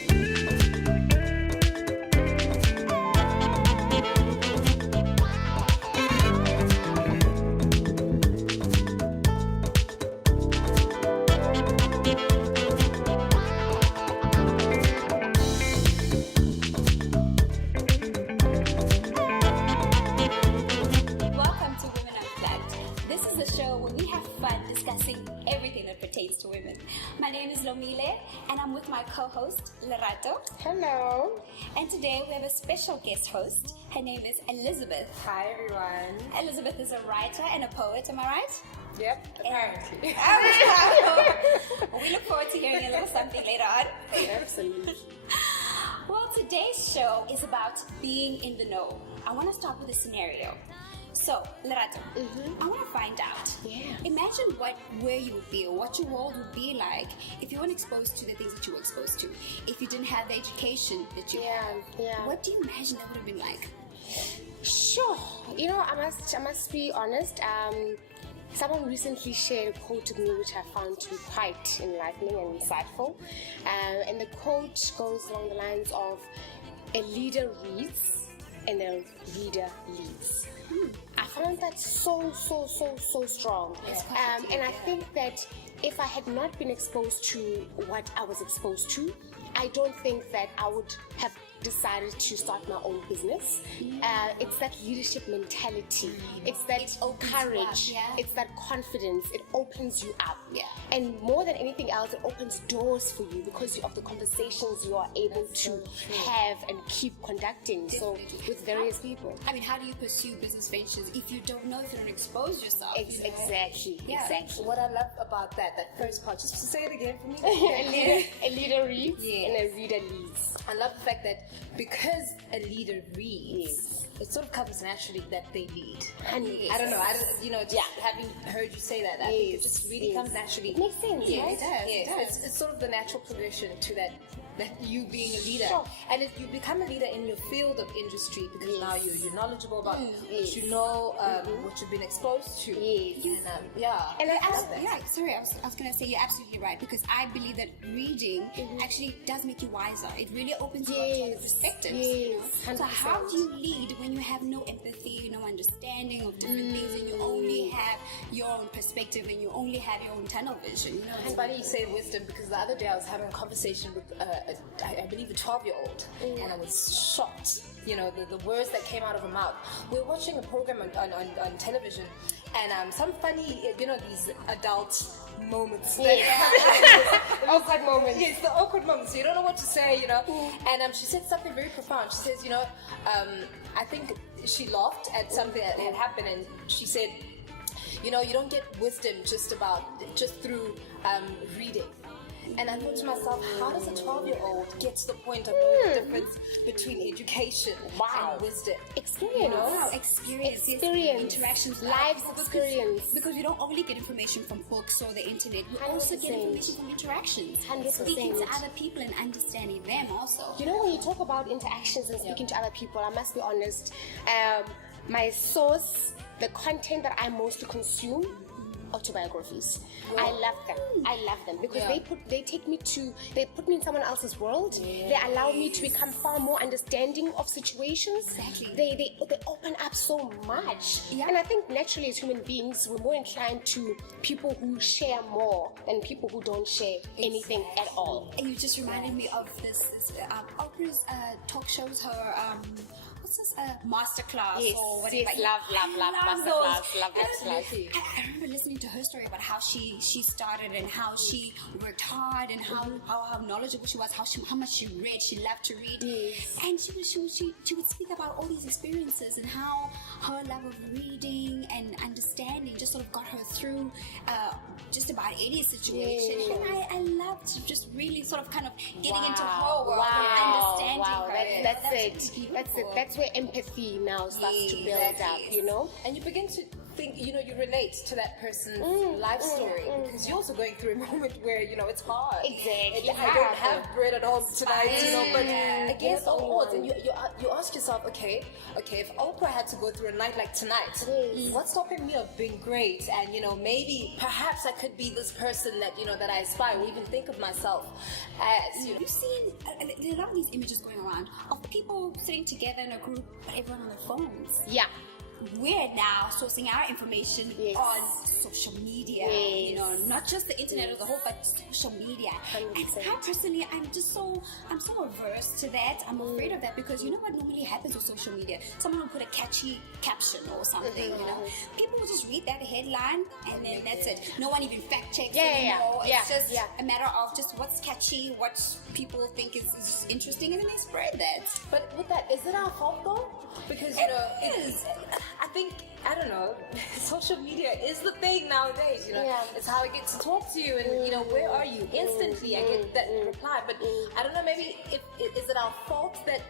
Welcome to Women Unplugged. This is a show where we have fun discussing everything that pertains to women. My name is Lomile, and I'm with my co-host, Ranoto. Hello. And today we have a special guest host. Her name is Elizabeth. Hi, everyone. Elizabeth is a writer and a poet, am I right? Yep, apparently. We look forward to hearing a little something later on. Absolutely. Well, today's show is about being in the know. I want to start with a scenario. So, Lerato, I want to find out. Yeah. Imagine where you would be or what your world would be like if you weren't exposed to the things that you were exposed to. If you didn't have the education that you have. Yeah. What do you imagine that would have been like? Sure. You know, I must be honest. Someone recently shared a quote with me which I found to be quite enlightening and insightful. And the quote goes along the lines of, a leader reads and a reader leads. I found that so strong. And I think that if I had not been exposed to what I was exposed to, I don't think that I would have decided to start my own business. It's that leadership mentality. It's that courage. It's that confidence. It opens you up. And more than anything else, it opens doors for you because of the conversations you are able to have and keep conducting. Definitely. So with various people. I mean, how do you pursue business ventures if you don't know, if you don't expose yourself? Exactly. Yeah. Exactly. What I love about that first part, just to say it again for me. A leader reads Yes. and a reader leads. I love the fact that because a leader reads, it sort of comes naturally that they lead. I don't know. Having heard you say that, I think it just really comes naturally. It makes sense, Yes, right? it does. Yes. It's sort of the natural progression to that you being a leader. Sure. And if you become a leader in your field of industry, because now you're knowledgeable about what you know, what you've been exposed to. Yes. And And I love that. Yeah, sorry, I was going to say you're absolutely right, because I believe that reading actually does make you wiser. It really opens you up to other perspectives. you know? Yes, So how 100%. do you lead when you have no empathy, no understanding of different things, and you only have your own perspective and you only have your own tunnel vision? You know, It's funny you say wisdom, because the other day I was having a conversation with, I believe, a 12-year-old, and I was shocked. You know, the words that came out of her mouth. We're watching a program on television, and some funny, these adult moments. Awkward moments. Yes, the awkward moments. You don't know what to say, And she said something very profound. She says, I think she laughed at something that had happened, and she said, you don't get wisdom just through reading. And I thought to myself, how does a 12-year-old get to the point of knowing the difference between education and wisdom? Experience. experience, interactions, life experience. Because we don't only get information from books or the internet. We also get 100%. information from interactions, 100%. speaking to other people and understanding them also. When you talk about interactions and speaking to other people, I must be honest, my source, the content that I mostly consume, autobiographies. I love them because they put me in someone else's world. They allow me to become far more understanding of situations. Exactly. They open up so much. And I think naturally as human beings, we're more inclined to people who share more than people who don't share anything at all. And you just reminded me of this Oprah's talk shows, her masterclass or whatever. Yes, love masterclass, love masterclass. I remember listening to her story about how she started and how she worked hard and how knowledgeable she was, how much she read. She loved to read, and she would speak about all these experiences and how her love of reading and understanding just sort of got her through just about any situation. And I loved to just really sort of kind of getting into her world and understanding her. That's it. That's where empathy now starts to build up, And you begin to think, you relate to that person's life story because you're also going through a moment where, it's hard. Exactly. I don't have bread at home tonight, but against all odds, and you ask yourself, okay, if Oprah had to go through a night like tonight, what's stopping me of being great? And, maybe, perhaps I could be this person that, that I aspire or even think of myself as, You've seen there are a lot of these images going around of people sitting together in a group, but everyone on their phones. Yeah. We're now sourcing our information on social media, not just the internet as a whole, but social media. 100%. And I personally, I'm so averse to that. I'm afraid of that because you know what normally happens with social media? Someone will put a catchy caption or something, People will just read that headline and then that's it. No one even fact checks anymore. It's just a matter of just what's catchy, what people think is interesting, and then they spread that. But with that, is it our fault though? Because, it is. I think, I don't know, social media is the thing nowadays, It's how I get to talk to you and, where are you? Instantly, I get that reply. But I don't know, maybe is it our fault that,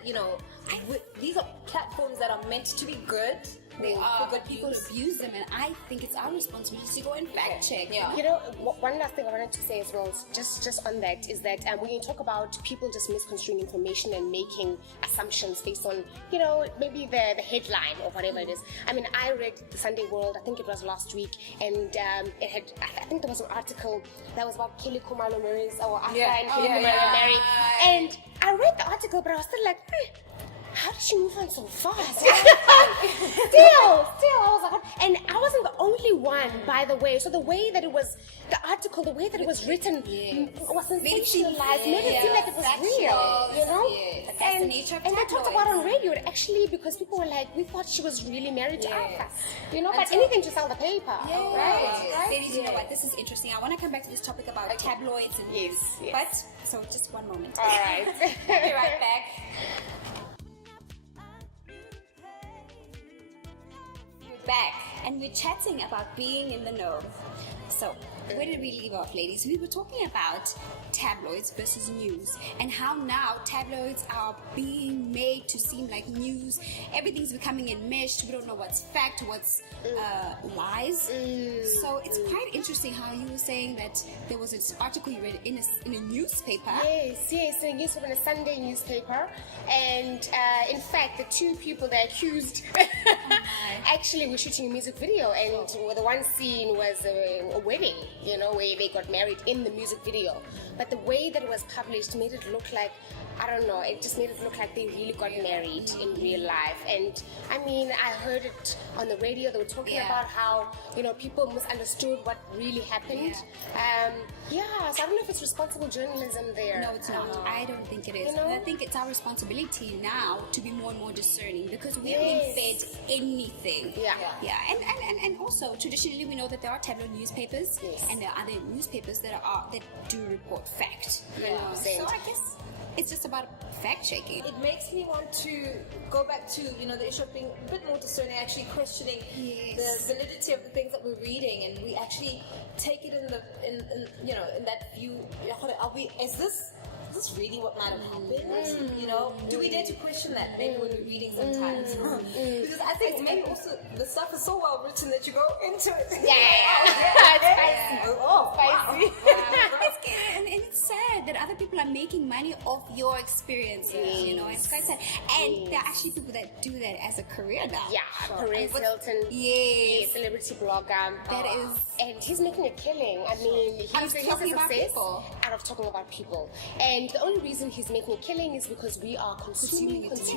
these are platforms that are meant to be good? They are, but people abuse them, and I think it's our responsibility to go and fact check. Yeah. One last thing I wanted to say as well, just on that, is that when you talk about people just misconstruing information and making assumptions based on, maybe the headline or whatever it is. I mean, I read the Sunday World, I think it was last week, and it had, I think there was an article that was about Kelly Khumalo Mary's, or Afra and Kelly Khumalo Mary, and I read the article, but I was still like, how did she move on so fast? still, I was like, and I wasn't the only one, by the way. So the way that it was, the article, the way that it was written was sensationalized, made it seem like it was real, But that's the nature of and they talked about on radio, actually, because people were like, we thought she was really married to Alpha, but anything to sell the paper, right? Ladies, you know what? This is interesting. I want to come back to this topic about tabloids and but so just one moment. All right, I'll be right back. Back and we're chatting about being in the know. So where did we leave off, ladies? We were talking about tabloids versus news and how now tabloids are being made to seem like news. Everything's becoming enmeshed. We don't know what's fact, what's lies. So it's quite interesting how you were saying that there was an article you read in a newspaper. Yes, in a newspaper, in a Sunday newspaper. And in fact, the two people that accused actually were shooting a music video, and the one scene was a wedding, where they got married in the music video. But the way that it was published made it look like, I don't know, it just made it look like they really got married in real life. And I mean, I heard it on the radio, they were talking about how, people misunderstood what really happened. So I don't know if it's responsible journalism there. No, it's not. I don't think it is. I think it's our responsibility now to be more and more discerning because we're being fed anything. And also traditionally we know that there are tabloid newspapers and there are other newspapers that do report fact. So I guess it's just about fact checking. It makes me want to go back to the issue of being a bit more discerning, actually questioning the validity of the things that we're reading, and we actually take it in that view. Is this really what might have happened? Do we dare to question that maybe when we're reading sometimes? Because I think maybe also the stuff is so well written that you go into it. It's spicy. Spicy. And it's sad that other people are making money off your experiences, it's quite sad. And there are actually people that do that as a career now. Perez Hilton, celebrity blogger. That is, and he's making a killing. I mean, he's talking about people. Out of talking about people. And the only reason he's making a killing is because we are consuming it. It's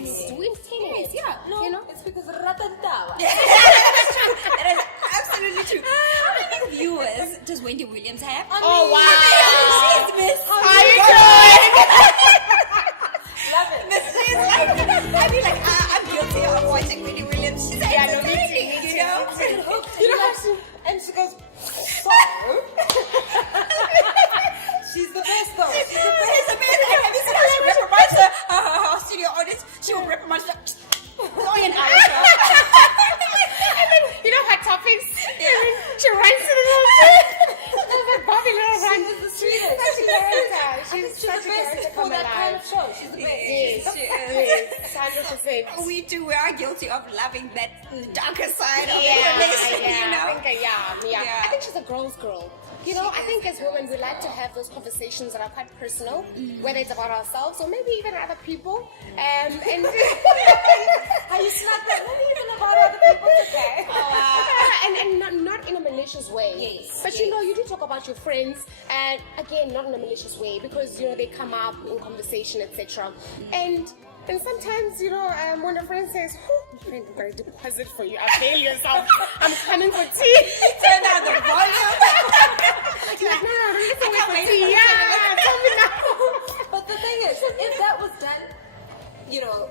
because Ratantawa. That is absolutely true. How many viewers does Wendy Williams have? Oh, wow. She's Miss. How you doing? Love it. I mean, like, I'm guilty of watching Wendy Williams. She's entertaining, And she goes, so? She's the best though. She's the best. Have you seen how she reprimands her studio audience? She will reprimand her. And then, her topics. She runs to the room. Bobby Little runs. She's the sweetest. She's such a character. For that 100%. We are guilty of loving that darker side of Yeah, information, yeah, you know? I think she's a girl's girl. You know, I think as women, we like to have those conversations that are quite personal, whether it's about ourselves or maybe even other people. And How you snap that? Maybe even about other people today. and not in a malicious way. Yes, But you know, you do talk about your friends, and again, not in a malicious way, because you know they come up in conversation, etc. And sometimes, you know, when a friend says, "Oh, friend, I'm gonna deposit for you. Avail yourself. I'm coming for tea." Turn down the volume. You're like, no, listen, wait for wait tea. for Yeah, tell me now. But the thing is, if that was done, you know,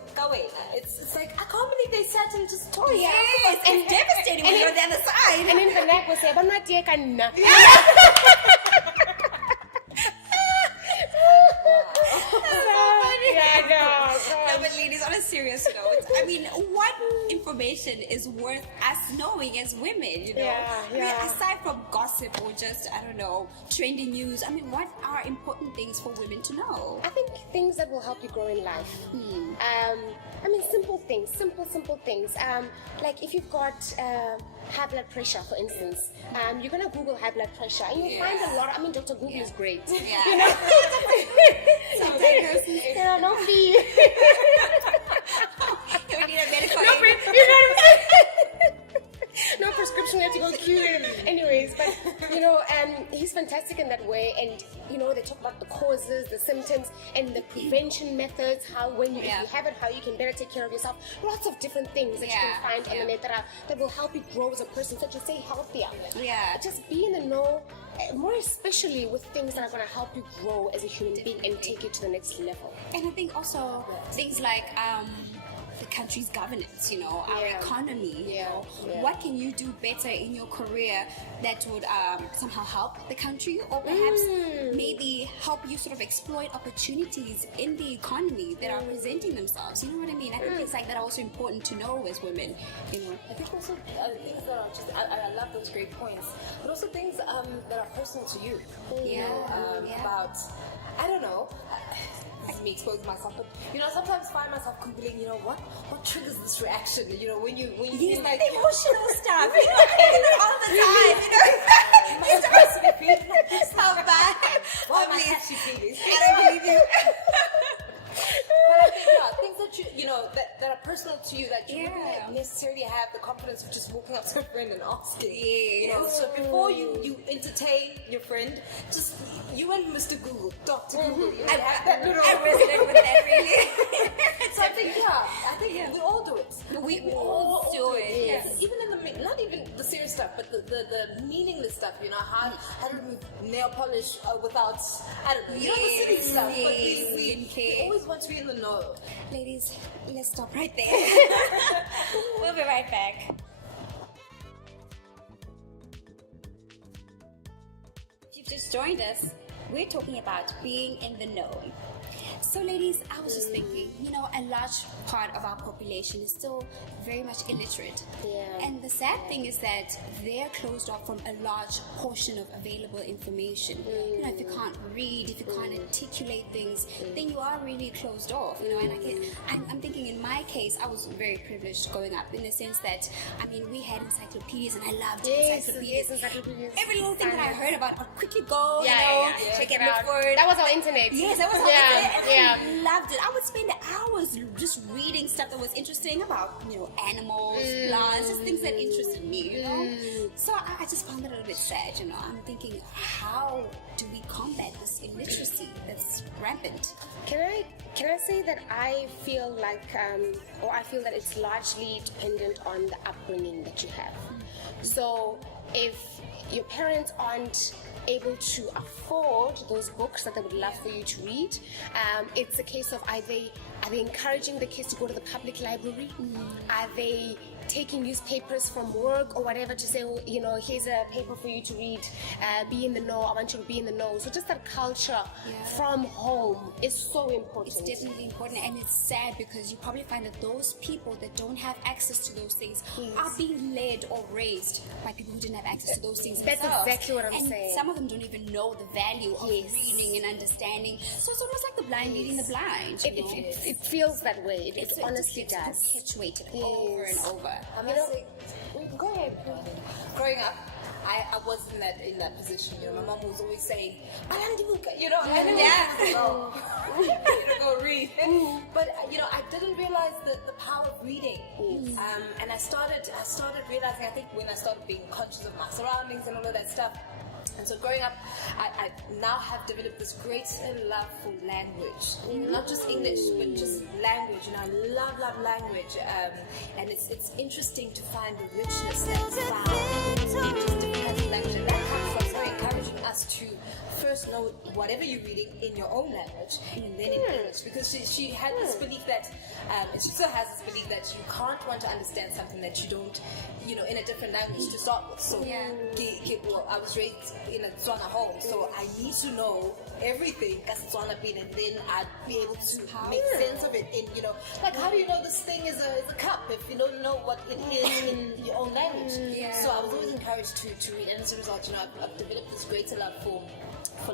it's like, I can't believe they sat and just talked. Yes, it's devastating when you're on the other side. And then the neck will say, "But not yet, canna." No, but ladies, on a serious note, I mean, what information is worth us knowing as women, you know? I mean, aside from gossip or just, I don't know, trending news, I mean, what are important things for women to know? I think things that will help you grow in life. I mean, simple things. Like if you've got high blood pressure, for instance, you're gonna Google high blood pressure, and you'll find a lot. I mean, Dr. Google is great. Yeah. You know, no fee. You need a medical You know what I'm saying? No prescription, we have to go queue. Anyways, but you know, he's fantastic in that way, and you know, they talk about the causes, the symptoms, and the prevention methods. How when if you have it, how you can better take care of yourself. Lots of different things that you can find on the net that will help you grow as a person, so that you stay healthier. Yeah. Just be in the know, more especially with things that are going to help you grow as a human being and take you to the next level. And I think also things like the country's governance, you know, our economy, you know, what can you do better in your career that would somehow help the country, or perhaps maybe help you sort of exploit opportunities in the economy that are presenting themselves, you know what I mean? I think things like that are also important to know as women, you know. I think also things that are just, I love those great points, but also things that are personal to you. You know, about, I don't know, this is me exposing myself, but you know, sometimes find myself googling, you know, what triggers this reaction, you know, when you feel like emotional stuff, you know, all the time, you know. my capacity feeling. So bad. Why am I catchy feelings? I don't believe you. But I think, things that you know, that are personal to you, that you wouldn't necessarily have the confidence of just walking up to a friend and asking. You know, so before you entertain your friend, just you and Mr. Google, Dr. Google, you know, have that little. I resonate with that really. So I think we all do it. We all do it. Yes. Even in the not even the serious stuff, but the meaningless stuff. You know, how to remove nail polish without, I don't know, you know, the silly stuff. But we always want to be in the know. Ladies, let's stop right there. We'll be right back. If you've just joined us, we're talking about being in the know. So ladies, I was just thinking, you know, a large part of our population is still very much illiterate. And the sad thing is that they're closed off from a large portion of available information. You know, if you can't read, if you can't articulate things, then you are really closed off, you know. And I'm thinking in my case, I was very privileged growing up in the sense that, I mean, we had encyclopedias and I loved encyclopedias. Every little thing that I heard about, I'd quickly go, check it out. That was our internet. Yes, that was our internet. I loved it. I would spend hours just reading stuff that was interesting about, you know, animals, plants, just things that interested me, you know. So I just found that a little bit sad, you know. I'm thinking, how do we combat this illiteracy that's rampant? Can I say that I feel like, or I feel that it's largely dependent on the upbringing that you have. So if your parents aren't able to afford those books that they would love for you to read, it's a case of are they encouraging the kids to go to the public library? Are they taking newspapers from work or whatever to say, oh, you know, here's a paper for you to read, be in the know, I want you to be in the know. So just that culture from home is so important. It's definitely important, and it's sad because you probably find that those people that don't have access to those things are being led or raised by people who didn't have access to those things That's themselves. exactly what I'm saying. Some of them don't even know the value of reading and understanding. So it's almost like the blind leading the blind. It feels that way. It honestly does. Perpetuated over and over. I must say, go ahead. Growing up, I was in that position. You know, my mom was always saying, you know, and go read. But you know, I didn't realize the power of reading. And I started realizing, I think, when I started being conscious of my surroundings and all of that stuff. And so growing up, I now have developed this great love for language. Not just English, but just language. And I love language. And it's interesting to find the richness that's found in just different kinds of language. And that comes from her encouraging us to first know whatever you're reading in your own language and then in English. Because she had this belief that, and she still has this belief that you can't want to understand something that you don't, you know, in a different language to start with. So, well, I was raised in a Tswana home, so I need to know everything as Tswana being, and then I'd be able to make sense of it in, you know, like how do you know this thing is a cup if you don't know what it is in your own language? So I was always encouraged to read, and as a result, you know, I've developed this greater love for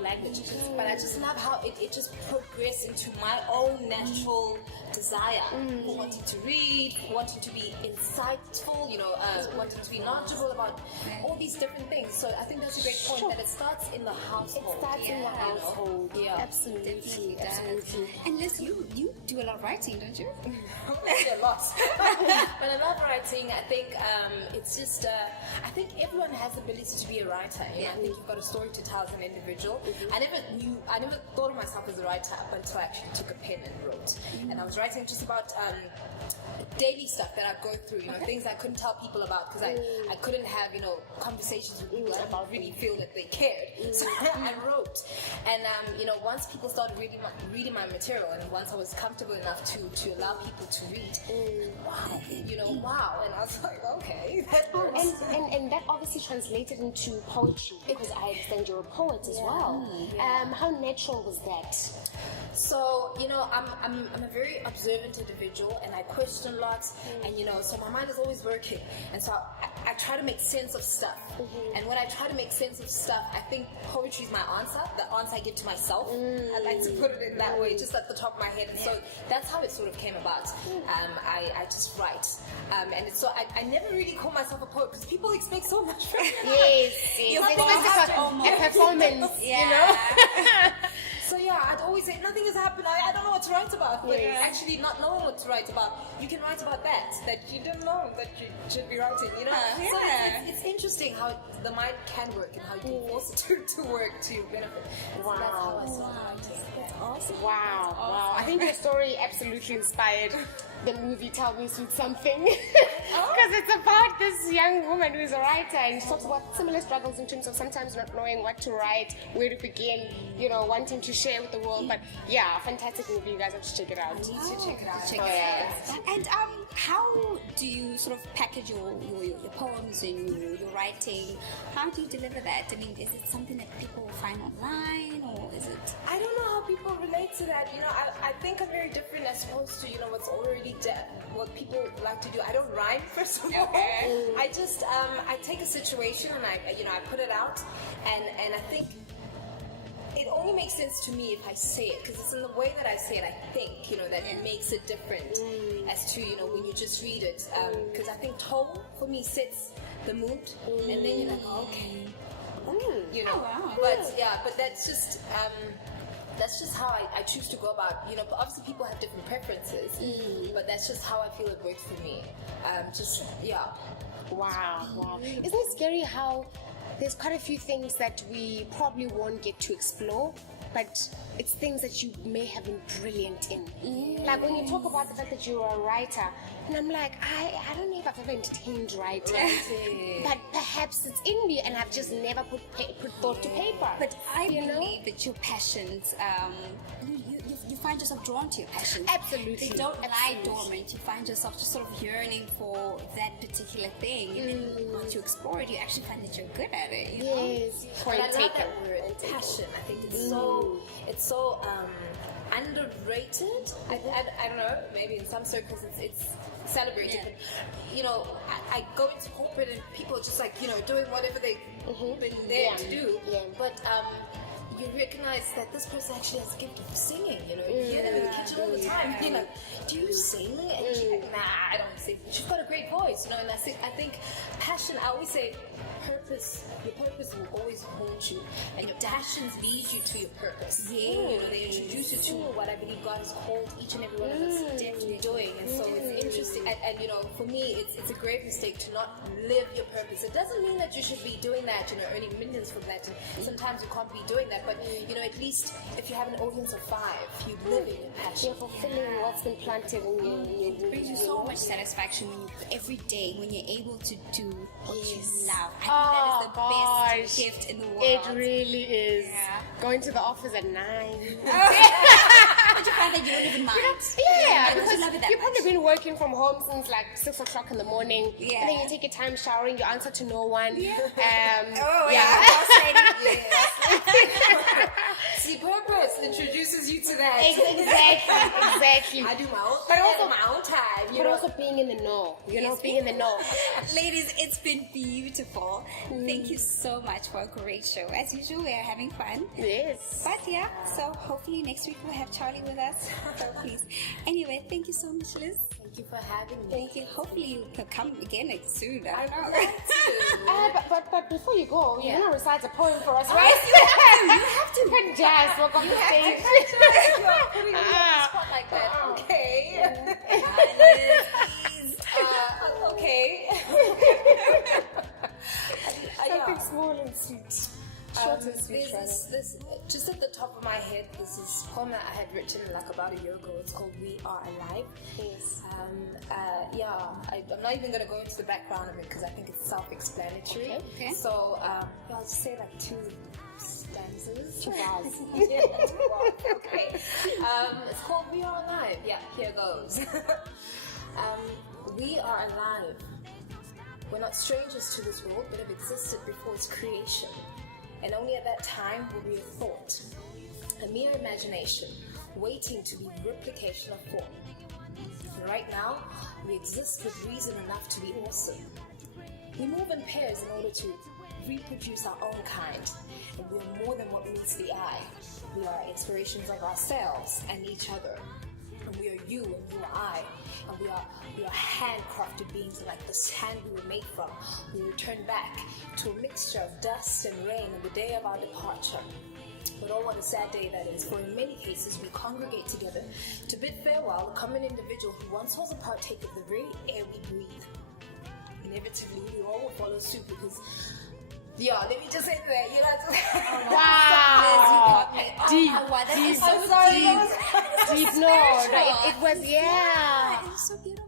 language. But I just love how it just progressed into my own natural desire for wanting to read, wanting to be insightful, you know, wanting to be knowledgeable about all these different things. So I think that's a great point, that it starts in the household. It starts in the household. Yeah, Absolutely. And Liz, you do a lot of writing, don't you? A lot. But I love writing. I think it's just, I think everyone has the ability to be a writer. You know? I think you've got a story to tell as an individual. I never thought of myself as a writer up until I actually took a pen and wrote. And I was writing just about daily stuff that I go through, you know, things I couldn't tell people about because I couldn't have, you know, conversations with people and really feel that they cared. So I wrote. And, you know, once people started reading my material, and once I was comfortable enough to allow people to read, wow. And I was like, okay, that works. And that obviously translated into poetry, because I understand you're a poet as well. How natural was that? So, you know, I'm a very observant individual, and I question a lot, and, you know, so my mind is always working, and so I try to make sense of stuff. And when I try to make sense of stuff, I think poetry is my answer, the answer I give to myself. I like to put it in that way, just at the top of my head, and so that's how it sort of came about. I just write, and it's so I never really call myself a poet because people expect so much from me. Yes. A performance, you know. So yeah, I'd always say nothing has happened. I don't know what to write about. But actually, not knowing what to write about, you can write about that you didn't know that you should be writing. You know, so it's interesting how the mind can work and how you can force it to work to your benefit. So that's how I started writing. That's awesome. Wow. I think your story absolutely inspired the movie Tell Me Sweet Something, because it's about this young woman who's a writer, and she talks about similar struggles in terms of sometimes not knowing what to write, where to begin, you know, wanting to share with the world. But yeah, fantastic movie. You guys have to check it out. You need to check it out. And how do you sort of package your poems and your writing? How do you deliver that? I mean, is it something that people find online, or is it? I don't know how people relate to that. You know, I think I'm very different as opposed to, you know, what's already what people like to do. I don't rhyme, first of all. I just I take a situation and I put it out, and I think it only makes sense to me if I say it, because it's in the way that I say it, I think, you know, that it makes it different as to, you know, when you just read it. Because I think tone, for me, sets the mood, and then you're like, okay. You know, but that's just how I choose to go about, you know. But obviously people have different preferences, but that's just how I feel it works for me. Wow. Isn't it scary how there's quite a few things that we probably won't get to explore, but it's things that you may have been brilliant in. Like when you talk about the fact that you're a writer, and I'm like, I don't know if I've ever entertained writing, but perhaps it's in me, and I've just never put thought to paper. But I believe that your passions, you find yourself drawn to your passions. Absolutely. They don't lie Absolutely. dormant. You find yourself just sort of yearning for that particular thing, and then once you explore it, you actually find that you're good at it. You know? Yes. But Point I love taken. that word, passion. I think it's so underrated. I don't know. Maybe in some circles it's celebrated. Yeah. But, you know, I go into corporate and people are just like, you know, doing whatever they've been there to do. Yeah. But you recognize that this person actually has a gift of singing. You know, you hear them in the kitchen all the time. You're like, do you sing? And she's like, nah, I don't sing. She's got a great voice, you know. And I think passion. I always say, purpose. Your purpose will always haunt you, and your passions lead you to your purpose. Yeah. You know, they introduce you to what I believe God has called each and every one of us definitely doing. And so it's interesting. And you know, for me, it's a grave mistake to not live your purpose. It doesn't mean that you should be doing that, you know, earning millions from that. And sometimes you can't be doing that. But you know, at least if you have an audience of 5, you live in your passion. You're fulfilling what's been planted in you. It brings you so much satisfaction when you, every day when you're able to do what you love. I think that is the best gift in the world. It really is. Yeah. Going to the office at 9. But you find that you don't even mind. Yeah, Because you love it that you've probably been working from home since like 6 o'clock in the morning. Yeah. And then you take your time showering, you answer to no one. Oh, yeah. See, purpose introduces you to that. Exactly. I do my own But thing also- at my own time. You But know? also being in the know, you know, being in the know. Ladies, it's been beautiful. Thank you so much for a great show. As usual, we are having fun. Yes. But yeah, so hopefully next week we'll have Charlie with us. Please. Anyway, thank you so much, Liz. Thank you for having me. Thank you. Hopefully you can come again soon. I don't know. But before you go, you're Yeah. gonna recite a poem for us, right? You have to. Put jazz, walk on the stage. You are putting me on the spot like that. Okay. Okay. Something small and sweet. Short and sweet, This just at the top of my head, this is a poem that I had written like about a year ago. It's called "We Are Alive." Yes. I'm not even going to go into the background of it because I think it's self-explanatory. Okay. So I'll just say like 2 stanzas. 2 bars. Yeah, 2 bars. Okay. It's called "We Are Alive." Yeah, here goes. We are alive. We're not strangers to this world, but have existed before its creation. And only at that time will be a thought, a mere imagination, waiting to be replication of form. And right now, we exist with reason enough to be awesome. We move in pairs in order to reproduce our own kind, and we are more than what meets the eye. We are inspirations of ourselves and each other. And we are you and you are I. And we are handcrafted beings like the sand we were made from. We return back to a mixture of dust and rain on the day of our departure. But oh, what a sad day that is, for in many cases we congregate together to bid farewell a common individual who once was a partake of the very air we breathe. Inevitably, we all will follow suit because, let me just say that, you know. Wow. Deep. That is I'm so sorry. deep. Deep. No, it was, yeah. It's so beautiful.